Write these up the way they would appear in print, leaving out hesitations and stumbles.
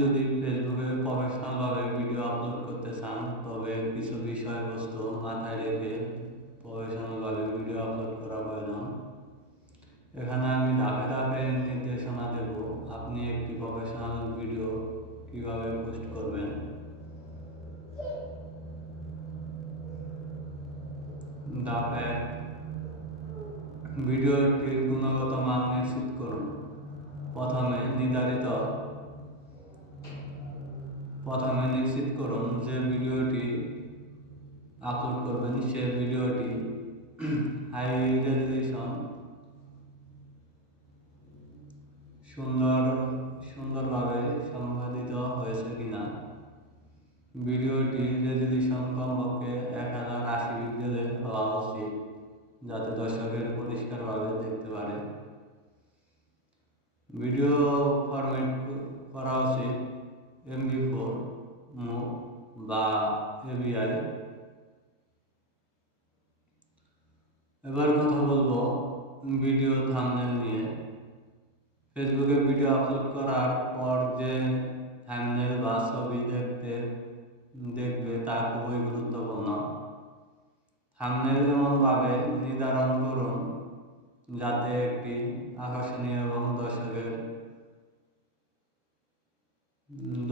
যদি ফেসবুকে প্রফেশনালভাবে video upload করতে চান তবে কিছু বিষয়বস্তু মাথায় রেখে প্রফেশনালভাবে ভিডিও আপলোড করা প্রয়োজন। এখানে আমি ধাপে ধাপে নির্দেশনা দেব আপনি একটি প্রফেশনাল ভিডিও কিভাবে পোস্ট করবেন। ধাপ 1, ভিডিওটির গুণগত মান নিশ্চিত করুন। প্রথমে নিশ্চিত করুন যে ভিডিওটি আপলোড করবেন সে ভিডিওটি হাই রেজলিউশন সুন্দরভাবে সম্পাদিত হয়েছে কিনা। ভিডিওটির রেজলিউশন কমপক্ষে 1080 পিক্সেলের হওয়া উচিত যাতে দর্শকের পরিষ্কারভাবে দেখতে পারে। ভিডিও ফরম্যাট করা উচিত MP4, MOV বা AVI। এবার কথা বলবো ভিডিও থাম্বনেল নিয়ে। ফেসবুকে ভিডিও আপলোড করার পর যে থাম্বনেল বা ছবি দেখবে তা খুবই গুরুত্বপূর্ণ। থাম্বনেল এমনভাবে নির্ধারণ করুন যাতে একটি আকর্ষণীয় এবং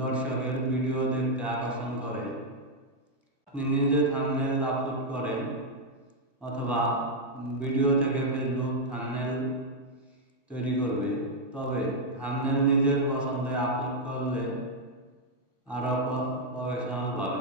দর্শকের ভিডিও দেখতে আকর্ষণ করে। আপনি নিজে থাম্বনেল আপলোড করেন অথবা ভিডিও থেকে ফেসবুক থাম্বনেল তৈরি করবে, তবে থাম্বনেল নিজের পছন্দে আপলোড করলে আরও প্রফেশনাল হবে।